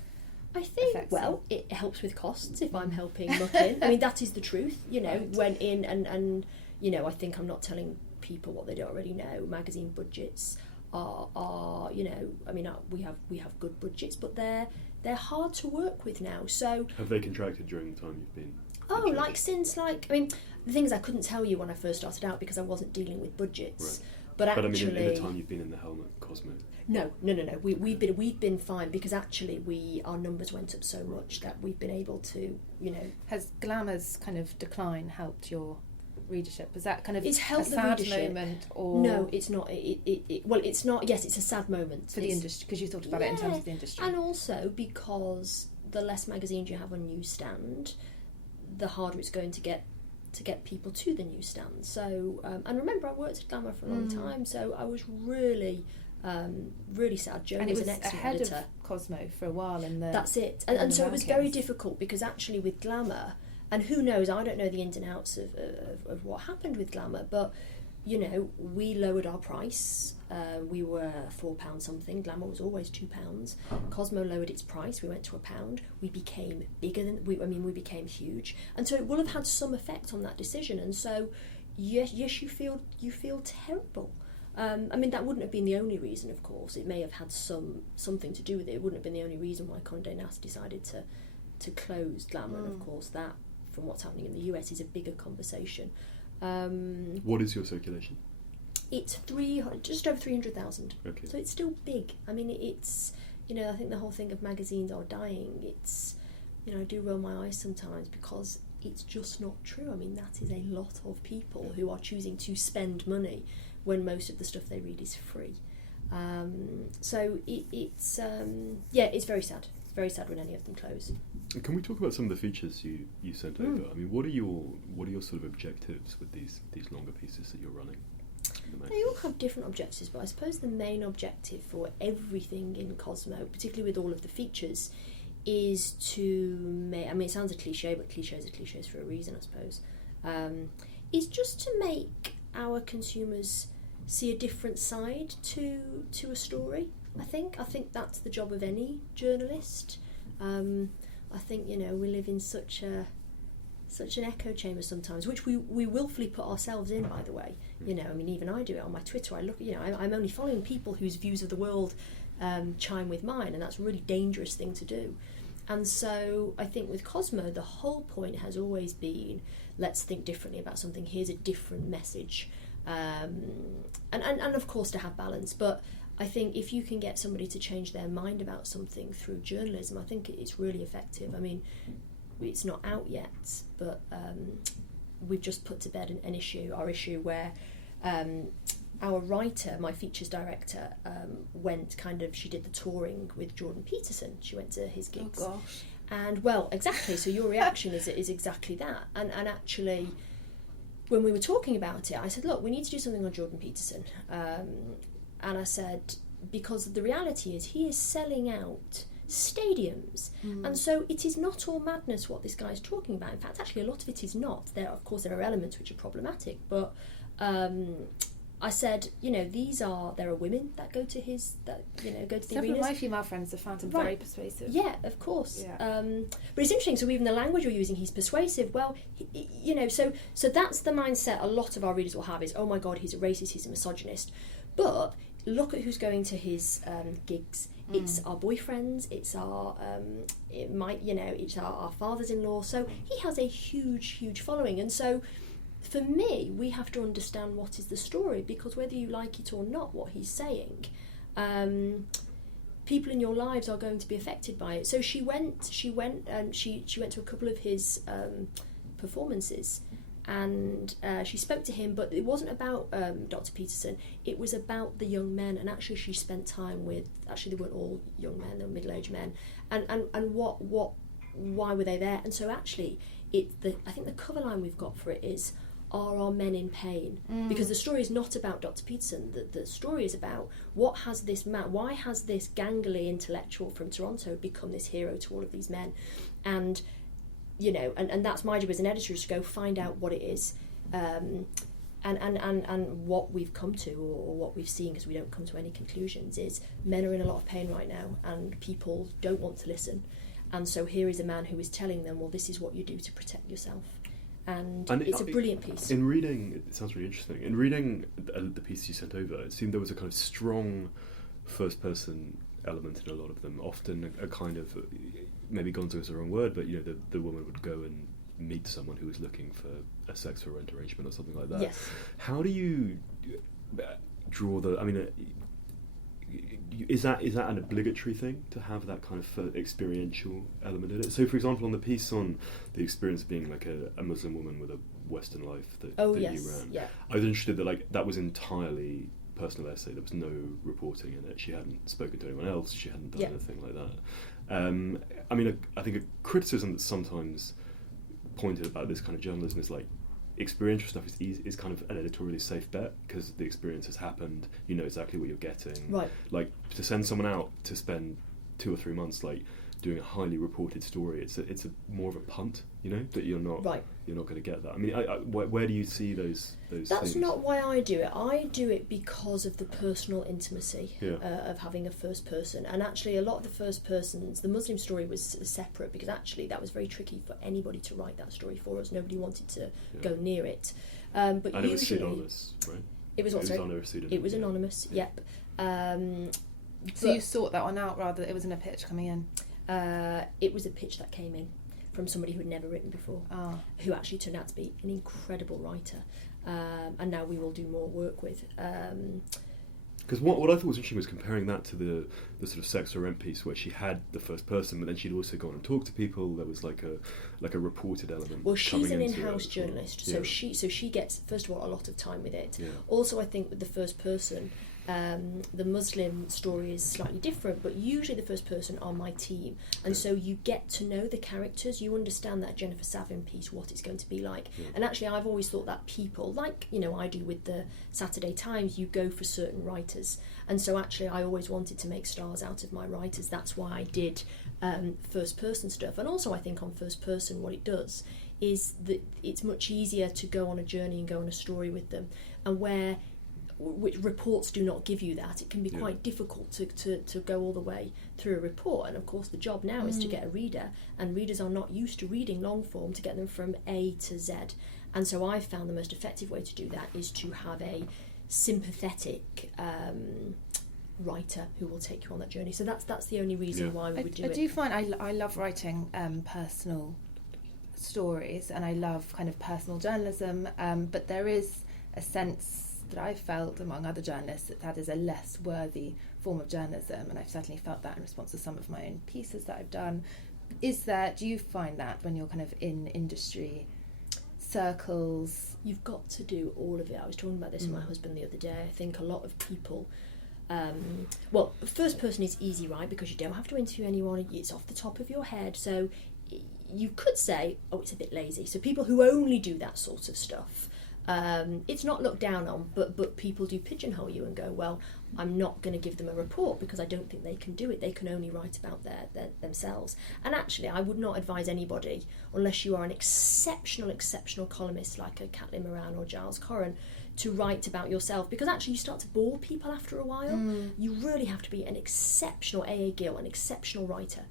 I think, it helps with costs if I'm helping muck in. I mean, that is the truth, went in and I think I'm not telling people what they don't already know. Magazine budgets are we have good budgets, but they're hard to work with now. So have they contracted during the time you've been? The thing is, I couldn't tell you when I first started out because I wasn't dealing with budgets. Right. But actually, I mean, in the time you've been in the helm at Cosmo. No. We've been fine, because actually our numbers went up so much that we've been able to, Has Glamour's kind of decline helped your readership? Was that kind of it's helped a the sad readership. moment? Or No, it's not. It's not. Yes, it's a sad moment for the industry, because you thought about it in terms of the industry, and also because the less magazines you have on newsstand, the harder it's going to get people to the newsstand. So, and remember, I worked at Glamour for a long time, so I was really sad. Joe was an excellent ahead editor. of Cosmo for a while, That's it. And so it was very difficult, because actually with Glamour, and who knows, I don't know the ins and outs of what happened with Glamour, but we lowered our price. We were £4 something. Glamour was always £2. Cosmo lowered its price. We went to £1. We became bigger than we became huge, and so it will have had some effect on that decision. And so yes, you feel terrible. That wouldn't have been the only reason, of course. It may have had something to do with it. It wouldn't have been the only reason why Condé Nast decided to close Glamour. And of course, that, from what's happening in the US, is a bigger conversation. What is your circulation? It's just over 300,000. Okay. So it's still big. I mean, it's I think the whole thing of magazines are dying. It's I do roll my eyes sometimes, because it's just not true. I mean, that is a lot of people who are choosing to spend money when most of the stuff they read is free. So it's very sad. It's very sad when any of them close. Can we talk about some of the features you sent over? I mean, what are your sort of objectives with these longer pieces that you're running? They all have different objectives, but I suppose the main objective for everything in Cosmo, particularly with all of the features, is to make, it sounds a cliche, but cliches are cliches for a reason, I suppose, is just to make our consumers see a different side to a story. I think that's the job of any journalist. I think we live in such an echo chamber sometimes, which we willfully put ourselves in, by the way. Even I do it on my Twitter. I look, I'm only following people whose views of the world chime with mine, and that's a really dangerous thing to do. And so I think with Cosmo, the whole point has always been, let's think differently about something. Here's a different message, and of course to have balance. But I think if you can get somebody to change their mind about something through journalism, I think it's really effective. I mean, it's not out yet, but we've just put to bed our issue where our writer, my features director, she did the touring with Jordan Peterson. She went to his gigs. Oh gosh. And well, exactly. So your reaction is exactly that. And actually, when we were talking about it, I said, look, we need to do something on Jordan Peterson. And I said, because the reality is he is selling out stadiums. And so it is not all madness what this guy is talking about. In fact, actually, a lot of it is not. Of course, there are elements which are problematic, but I said, there are women that go to the arenas. Several of my female friends have found him very persuasive. Yeah, of course. Yeah. But it's interesting, so even the language you're using, he's persuasive. Well, so that's the mindset a lot of our readers will have is, oh my God, he's a racist, he's a misogynist. But look at who's going to his gigs. It's our boyfriends, it's it's our fathers-in-law. So he has a huge following. And so for me, we have to understand what is the story, because whether you like it or not, what he's saying, people in your lives are going to be affected by it. So she went to a couple of his performances, and she spoke to him, but it wasn't about Dr. Peterson. It was about the young men, and actually she spent time with. Actually, they weren't all young men; they were middle-aged men. And why were they there? And so actually, I think the cover line we've got for it is, are our men in pain? Because the story is not about Dr. Peterson. The story is about why has this gangly intellectual from Toronto become this hero to all of these men? And and that's my job as an editor, is to go find out what it is, and what we've come to, or what we've seen, because we don't come to any conclusions, is men are in a lot of pain right now, and people don't want to listen. And so here is a man who is telling them, well, this is what you do to protect yourself. And it's a brilliant piece. In reading, it sounds really interesting. In reading the piece you sent over, it seemed there was a kind of strong first-person element in a lot of them. Often a kind of, maybe gonzo is the wrong word, but the woman would go and meet someone who was looking for a sex for rent arrangement or something like that. Yes. How do you draw the? I mean, is that an obligatory thing to have that kind of experiential element in it? So, for example, on the piece on the experience of being like a Muslim woman with a Western life that you ran, yeah. I was interested that that was entirely personal essay. There was no reporting in it. She hadn't spoken to anyone else. She hadn't done anything like that. I mean, I think a criticism that's sometimes pointed about this kind of journalism is like, experiential stuff is kind of an editorially safe bet, because the experience has happened, you know exactly what you're getting. Right. Like, to send someone out to spend 2 or 3 months like doing a highly reported story, it's a more of a punt, that you're not going to get that. I mean, where do you see those That's things? not why I do it. I do it because of the personal intimacy of having a first person. And actually, a lot of the first persons, the Muslim story was separate, because actually that was very tricky for anybody to write that story for us. Nobody wanted to go near it. But and usually, it was pseudonymous, right? It was also under a pseudonym. It was anonymous. Yep. So you sought that one out, rather it wasn't a pitch coming in. It was a pitch that came in from somebody who had never written before, who actually turned out to be an incredible writer, and now we will do more work with. Because what I thought was interesting was comparing that to the sort of sex or rent piece, where she had the first person, but then she'd also gone and talked to people. There was like a reported element. Well, she's an into in-house it as well. journalist, so she gets, first of all, a lot of time with it. Yeah. Also, I think with the first person, the Muslim story is slightly different, but usually the first person are my team, and so you get to know the characters. You understand that Jennifer Savin piece, what it's going to be like. And actually, I've always thought that people, like I do with the Saturday Times, you go for certain writers, and so actually I always wanted to make stars out of my writers. That's why I did first person stuff. And also, I think on first person, what it does is that it's much easier to go on a journey and go on a story with them, and which reports do not give you that. It can be quite difficult to go all the way through a report. And of course, the job now is to get a reader, and readers are not used to reading long form, to get them from A to Z. And so I've found the most effective way to do that is to have a sympathetic writer who will take you on that journey. So that's the only reason why we would do it. I do find I love writing personal stories, and I love kind of personal journalism, but there is a sense that I've felt among other journalists that is a less worthy form of journalism, and I've certainly felt that in response to some of my own pieces that I've done. Do you find that when you're kind of in industry circles? You've got to do all of it. I was talking about this with my husband the other day. I think a lot of people, well, first person is easy, right, because you don't have to interview anyone, it's off the top of your head, so you could say, oh, it's a bit lazy. So people who only do that sort of stuff, It's not looked down on, but people do pigeonhole you and go, well, I'm not going to give them a report because I don't think they can do it. They can only write about themselves. And actually, I would not advise anybody, unless you are an exceptional columnist like a Caitlin Moran or Giles Corran, to write about yourself, because actually you start to bore people after a while. You really have to be an exceptional A.A. Gill, an exceptional writer.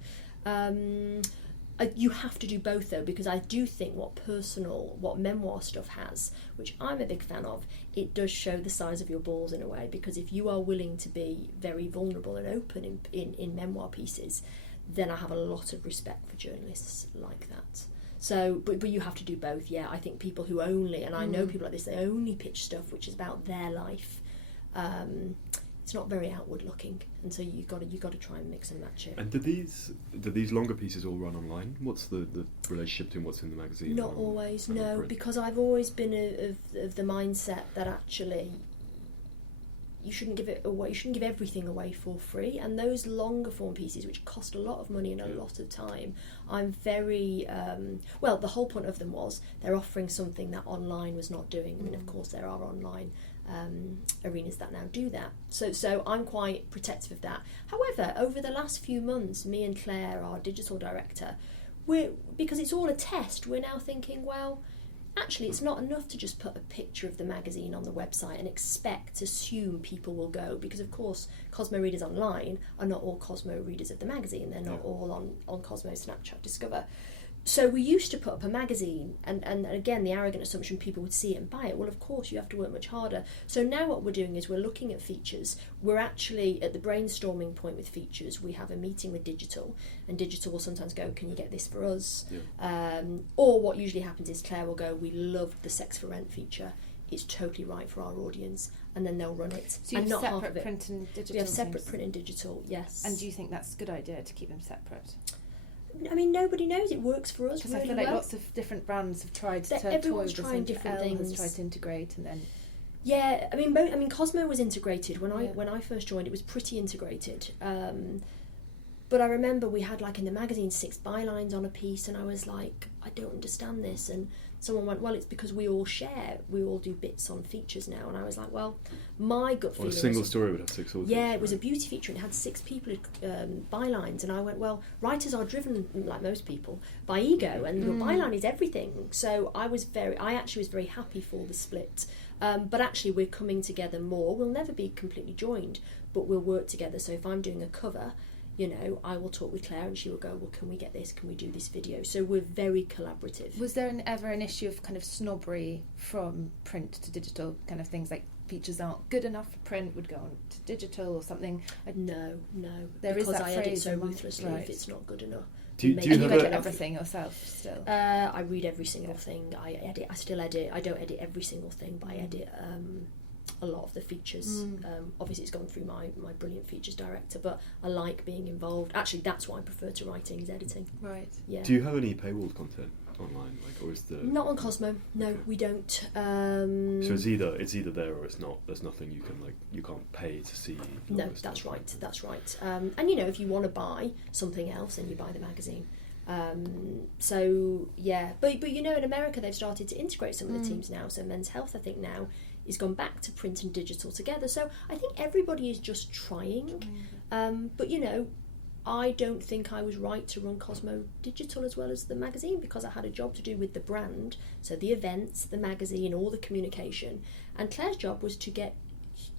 You have to do both though, because I do think what memoir stuff has, which I'm a big fan of, it does show the size of your balls in a way, because if you are willing to be very vulnerable and open in memoir pieces, then I have a lot of respect for journalists like that. So, but you have to do both, yeah. I think people who only, and I know people like this, they only pitch stuff which is about their life. It's not very outward looking, and so you got to try and mix and match it. And do these longer pieces all run online? What's the relationship between what's in the magazine? Not always, no, because I've always been of the mindset that actually you shouldn't give it away. You shouldn't give everything away for free. And those longer form pieces, which cost a lot of money and a lot of time, I'm very well. The whole point of them was they're offering something that online was not doing. I mean, of course, there are online arenas that now do that. So I'm quite protective of that. However, over the last few months, me and Claire, our digital director, because it's all a test, we're now thinking, well, actually it's not enough to just put a picture of the magazine on the website and assume people will go, because of course Cosmo readers online are not all Cosmo readers of the magazine. They're not all on Cosmo, Snapchat, Discover. So we used to put up a magazine, and again, the arrogant assumption people would see it and buy it. Well, of course, you have to work much harder. So now what we're doing is we're looking at features. We're actually at the brainstorming point with features. We have a meeting with digital, and digital will sometimes go, can you get this for us? Yeah. Or what usually happens is Claire will go, we loved the Sex for Rent feature. It's totally right for our audience, and then they'll run it. So you have separate print and digital? We have separate print and digital, yes. And do you think that's a good idea to keep them separate? I mean, nobody knows. It works for us really I feel like lots of different brands have tried to toy with trying different things. Has tried to integrate, and then yeah. I mean, Cosmo was integrated when I first joined. It was pretty integrated. But I remember we had, like, in the magazine 6 bylines on a piece, and I was like, I don't understand this. And someone went, well, it's because we all do bits on features now. And I was like, well, my gut feeling a single story would have 6 authors. Yeah, it was a beauty feature, and it had 6 people bylines. And I went, well, writers are driven, like most people, by ego, and your byline is everything. So I actually was very happy for the split. But actually, we're coming together more. We'll never be completely joined, but we'll work together. So if I'm doing a cover, you know, I will talk with Claire and she will go, well, can we get this? Can we do this video? So we're very collaborative. Was there ever an issue of kind of snobbery from print to digital, kind of things like features aren't good enough for print would go on to digital or something? No. There because is that I phrase edit so ruthlessly if it's not good enough. Do you edit everything yourself still? I read every single thing. I still edit. I don't edit every single thing, but I edit a lot of the features. Obviously it's gone through my brilliant features director, but I like being involved. Actually, that's what I prefer to writing, is editing. Right. Yeah. Do you have any paywalled content online, like, or is the not on Cosmo? No, we don't. So it's either there or it's not. There's nothing you can't pay to see. No, that's right. And you know, if you want to buy something else, then you buy the magazine. So yeah, but you know, in America they've started to integrate some of the teams now. So Men's Health, I think now, is gone back to print and digital together. So I think everybody is just trying. But you know, I don't think I was right to run Cosmo Digital as well as the magazine, because I had a job to do with the brand, so the events, the magazine, all the communication. And Claire's job was to get,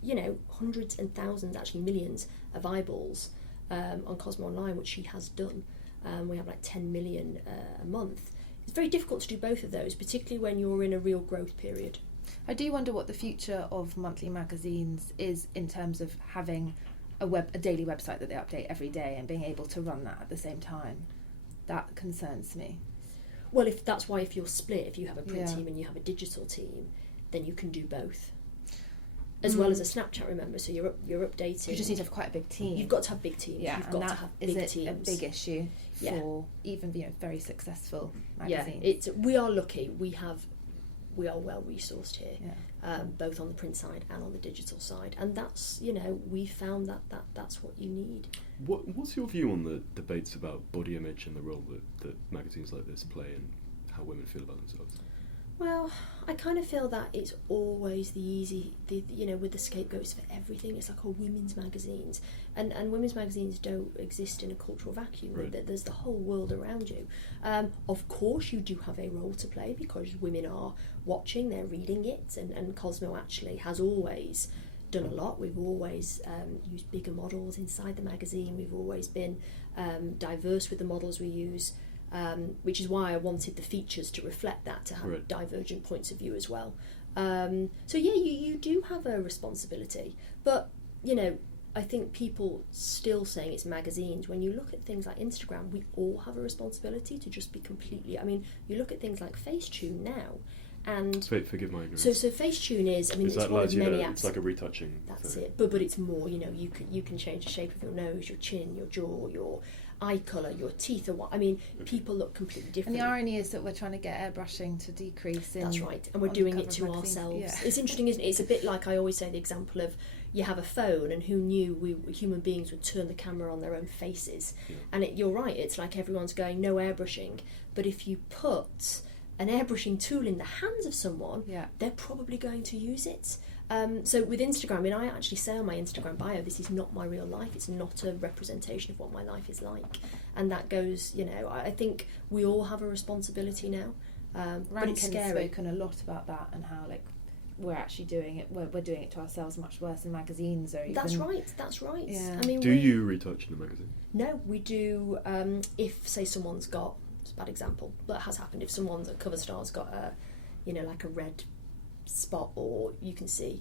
you know, hundreds and thousands, actually millions of eyeballs on Cosmo Online, which she has done. We have like 10 million a month. It's very difficult to do both of those, particularly when you're in a real growth period. I do wonder what the future of monthly magazines is in terms of having a daily website that they update every day and being able to run that at the same time. That concerns me. Well, if you're split, if you have a print team and you have a digital team, then you can do both. As well as a Snapchat, remember, so you're updating. You just need to have quite a big team. You've got to have big teams. Yeah, You've got to have big teams. A big issue for even, you know, very successful magazines. Yeah, we are lucky. We are well resourced here, both on the print side and on the digital side, and that's, you know, we found that's what you need. What's your view on the debates about body image and the role that magazines like this play and how women feel about themselves? Well, I kind of feel that it's always with the scapegoats for everything. It's like, women's magazines. And women's magazines don't exist in a cultural vacuum. Right. There's the whole world around you. Of course, you do have a role to play because women are watching, they're reading it, and Cosmo actually has always done a lot. We've always used bigger models inside the magazine. We've always been diverse with the models we use. Which is why I wanted the features to reflect that, to have divergent points of view as well. So yeah, you do have a responsibility, but I think people still saying it's magazines. When you look at things like Instagram, we all have a responsibility to just be completely. I mean, you look at things like Facetune now, and forgive my ignorance. So Facetune is. I mean, it's one of many apps. It's like a retouching. That's it, but it's more. You can change the shape of your nose, your chin, your jaw, your eye colour, your teeth, or what. I mean, people look completely different. And the irony is that we're trying to get airbrushing to decrease. That's right, and we're doing it to ourselves. Yeah. It's interesting, isn't it? It's a bit like I always say the example of you have a phone, and who knew human beings would turn the camera on their own faces? Yeah. And you're right. It's like everyone's going no airbrushing, but if you put an airbrushing tool in the hands of someone, they're probably going to use it. So with Instagram, I mean, I actually say on my Instagram bio, this is not my real life. It's not a representation of what my life is like. And that goes, I think we all have a responsibility now. But it's scary. Spoken a lot about that and how, we're actually doing it. We're doing it to ourselves much worse than magazines are. Even. That's right. Yeah. I mean, do you retouch in the magazine? No, we do. If, say, someone's got, it's a bad example, but it has happened. If someone's a cover star's got a red spot, or you can see,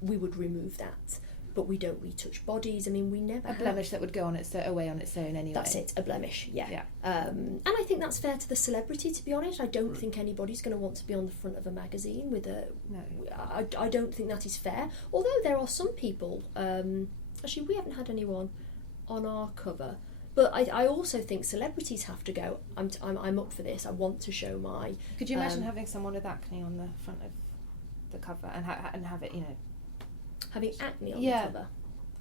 we would remove that, but we don't retouch bodies. I mean, we never a blemish that would go on away on its own anyway. That's it, a blemish. Yeah. And I think that's fair to the celebrity, to be honest. I don't think anybody's going to want to be on the front of a magazine with a I don't think that is fair, although there are some people, actually we haven't had anyone on our cover, but I also think celebrities have to go, I'm up for this, I want to show my... Could you imagine having someone with acne on the front of the cover and have it, having acne on the cover?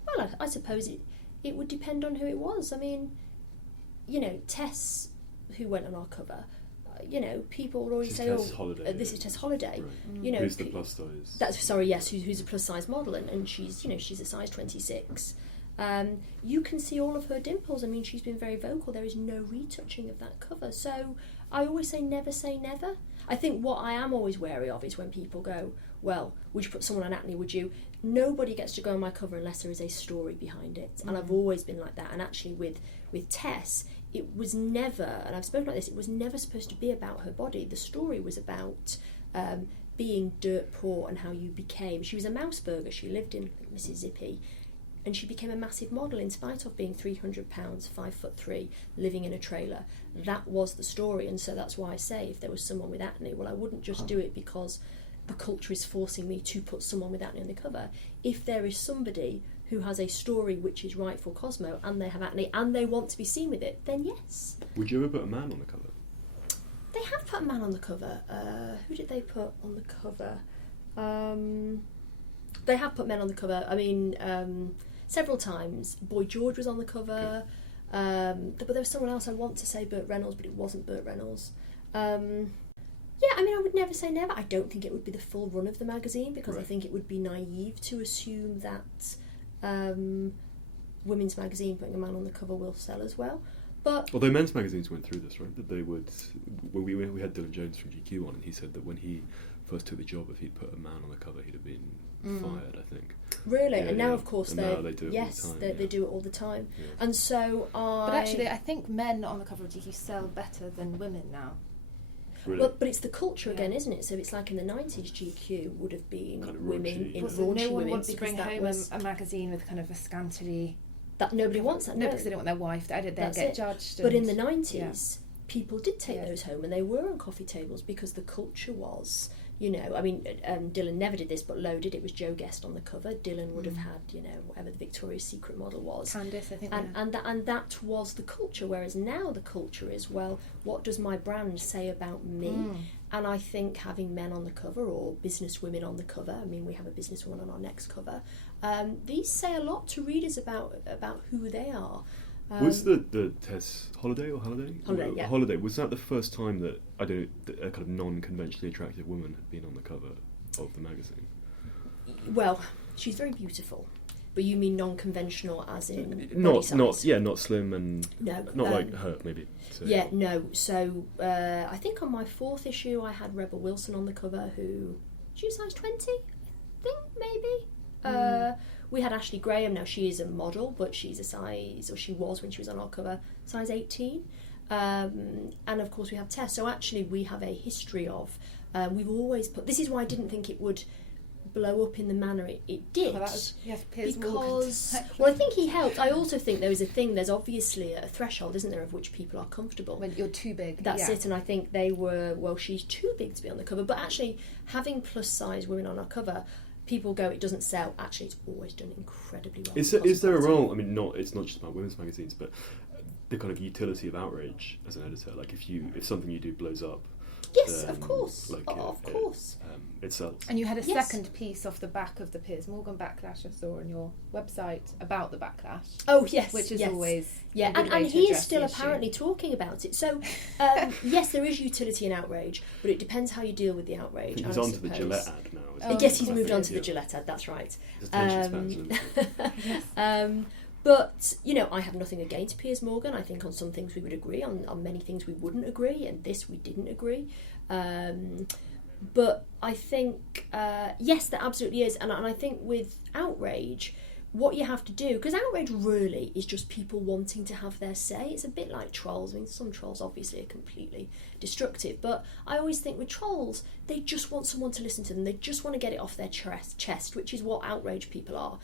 Well, I suppose it would depend on who it was. I mean, Tess, who went on our cover, people would always say, this is Tess Holliday. Right. Who's the plus size? Who's a plus size model, and she's she's a size 26. You can see all of her dimples. I mean, she's been very vocal. There is no retouching of that cover. So I always say never. I think what I am always wary of is when people go, well, would you put someone on acne, would you? Nobody gets to go on my cover unless there is a story behind it. And I've always been like that. And actually with Tess, it was never, and I've spoken about this, it was never supposed to be about her body. The story was about being dirt poor and how you became. She was a mouse burger. She lived in Mississippi. And she became a massive model in spite of being 300 pounds, 5'3", living in a trailer. That was the story, and so that's why I say if there was someone with acne, well, I wouldn't just do it because the culture is forcing me to put someone with acne on the cover. If there is somebody who has a story which is right for Cosmo, and they have acne, and they want to be seen with it, then yes. Would you ever put a man on the cover? They have put a man on the cover. Who did they put on the cover? They have put men on the cover. I mean... several times. Boy George was on the cover, but there was someone else, I want to say Burt Reynolds, but it wasn't Burt Reynolds. I mean, I would never say never. I don't think it would be the full run of the magazine, because I think it would be naive to assume that women's magazine putting a man on the cover will sell as well. But although men's magazines went through this, right? That they would. When we had Dylan Jones from GQ on, and he said that when he first took the job, if he'd put a man on the cover, he'd have been fired, I think. Really? Yeah, and now, of course, they do it all the time. They do it all the time. Yeah. And so But actually, I think men on the cover of GQ sell better than women now. Really? Well, but it's the culture again, isn't it? So it's like in the 90s, GQ would have been kind of women in no raunchy one women, wants to bring home a magazine with kind of a scantily... That nobody wants that. No, because they don't want their wife. They'll get judged. But in the 90s, people did take those home, and they were on coffee tables because the culture was, I mean, Dylan never did this, but Lowe did. It was Joe Guest on the cover. Dylan would have had, whatever the Victoria's Secret model was. Candice, I think. And that was the culture, whereas now the culture is, well, what does my brand say about me? And I think having men on the cover, or business women on the cover, I mean, we have a businesswoman on our next cover, these say a lot to readers about who they are. Was the Tess Holiday or Holiday? Holiday, yeah. Holiday, was that the first time that a kind of non-conventionally attractive woman had been on the cover of the magazine? Well, she's very beautiful. But you mean non-conventional as in not body size? not slim and No, not like her maybe. So. Yeah, no. So I think on my 4th issue I had Rebel Wilson on the cover, who she was size 20, I think maybe. We had Ashley Graham. Now she is a model, but she's a size, or she was when she was on our cover, size 18. And of course we have Tess. So actually we have a history of. We've always put. This is why I didn't think it would blow up in the manner it did, because I think he helped. I also think there's obviously a threshold, isn't there, of which people are comfortable. When you're too big. That's it, and I think they were, well, she's too big to be on the cover, but actually having plus size women on our cover, people go, it doesn't sell. Actually, it's always done incredibly well. Is there a role, I mean, it's not just about women's magazines, but the kind of utility of outrage as an editor, like if something you do blows up, yes, of course. It sells. And you had a second piece off the back of the Piers Morgan backlash I saw on your website about the backlash. Oh, yes. Which is always and he is still apparently talking about it. So, yes, there is utility in outrage, but it depends how you deal with the outrage. He's on to the Gillette ad now. Yes, he's moved on to the Gillette ad, that's right. Yes. But, I have nothing against Piers Morgan. I think on some things we would agree, on many things we wouldn't agree, and this we didn't agree. But I think, yes, there absolutely is. And I think with outrage, what you have to do, because outrage really is just people wanting to have their say. It's a bit like trolls. I mean, some trolls obviously are completely destructive, but I always think with trolls, they just want someone to listen to them. They just want to get it off their chest, which is what outrage people are.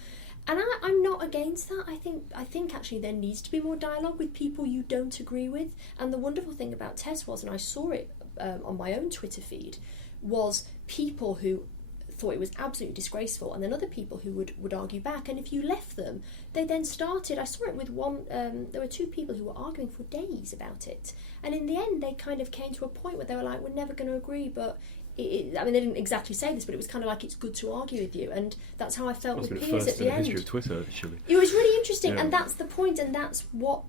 And I'm not against that. I think actually there needs to be more dialogue with people you don't agree with. And the wonderful thing about Tess was, and I saw it on my own Twitter feed, was people who thought it was absolutely disgraceful, and then other people who would argue back. And if you left them, they then started. I saw it with one. There were 2 people who were arguing for days about it, and in the end, they kind of came to a point where they were like, "We're never going to agree," but. I mean, they didn't exactly say this, but it was kind of like, it's good to argue with you, and that's how I felt with Piers at the end. History of Twitter, actually. It was really interesting, and that's the point, and that's what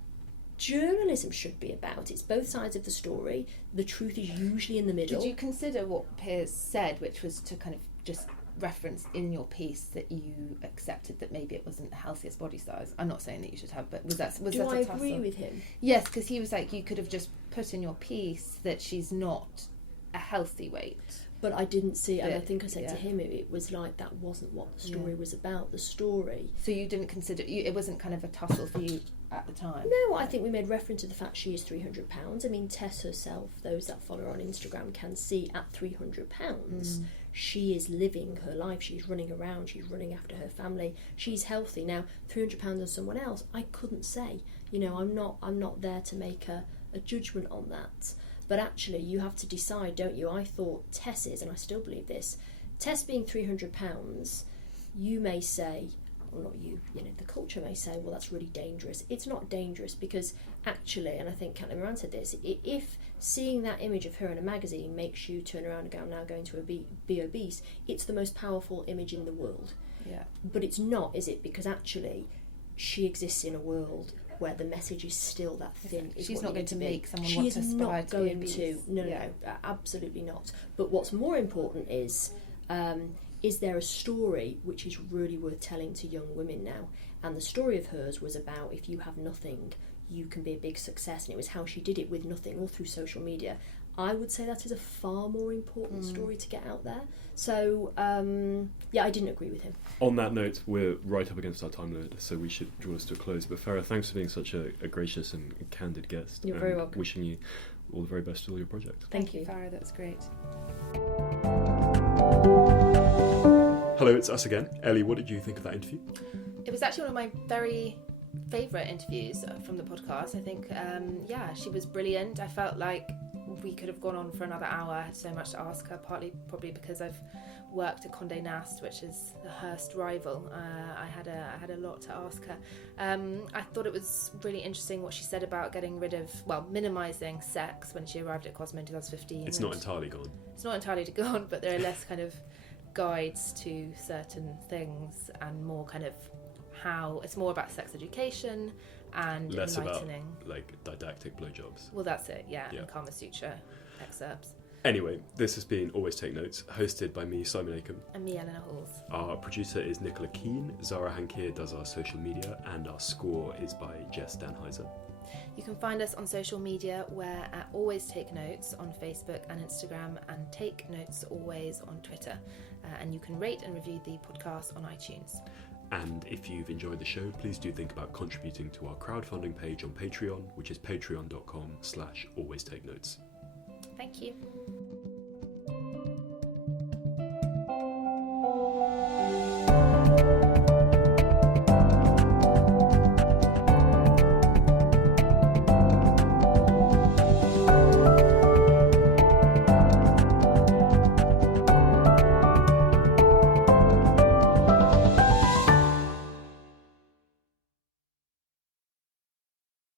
journalism should be about. It's both sides of the story. The truth is usually in the middle. Did you consider what Piers said, which was to kind of just reference in your piece that you accepted that maybe it wasn't the healthiest body size? I'm not saying that you should have, but was that a tussle? Do I agree with him? Yes, because he was like, you could have just put in your piece that she's not a healthy weight. But I didn't see, and I think I said to him, it was like that wasn't what the story was about. The story. So you didn't consider, it wasn't kind of a tussle for you at the time? No, I think we made reference to the fact she is £300. I mean, Tess herself, those that follow her on Instagram can see at £300, she is living her life. She's running around, she's running after her family, she's healthy. Now, £300 on someone else, I couldn't say. I'm not there to make a judgment on that. But actually, you have to decide, don't you? I thought Tess is, and I still believe this, Tess being £300, you may say, or not you, the culture may say, well, that's really dangerous. It's not dangerous because actually, and I think Caitlin Moran said this, if seeing that image of her in a magazine makes you turn around and go, I'm now going to be obese, it's the most powerful image in the world. Yeah. But it's not, is it? Because actually, she exists in a world where the message is still that thin. She's not going to make someone want to aspire to be obese. No, absolutely not. But what's more important is there a story which is really worth telling to young women now? And the story of hers was about, if you have nothing, you can be a big success. And it was how she did it with nothing, all through social media. I would say that is a far more important story to get out there. So, I didn't agree with him. On that note, we're right up against our time limit, so we should draw us to a close. But Farrah, thanks for being such a gracious and candid guest. You're very welcome. Wishing you all the very best to all your projects. Thank you, Farrah. That was great. Hello, it's us again. Ellie, what did you think of that interview? It was actually one of my very favourite interviews from the podcast. I think, she was brilliant. I felt like we could have gone on for another hour. I had so much to ask her, partly probably because I've worked at Condé Nast, which is the Hearst rival. I had a lot to ask her. I thought it was really interesting what she said about getting rid of, minimising sex when she arrived at Cosmo in 2015. It's not entirely gone. It's not entirely gone, but there are less kind of guides to certain things and more kind of how it's more about sex education and less enlightening. about like didactic blowjobs. Well, that's it, and Kama Sutra. excerpts. Anyway, this has been Always Take Notes, hosted by me, Simon Acombe. And me, Eleanor Halls. Our producer is Nicola Keane, Zara Hankir does our social media, and our score is by Jess Danheiser. You can find us on social media. We're at Always Take Notes on Facebook and Instagram, and Take Notes Always on Twitter. And you can rate and review the podcast on iTunes. And if you've enjoyed the show, please do think about contributing to our crowdfunding page on Patreon, which is patreon.com/alwaystakenotes. Thank you.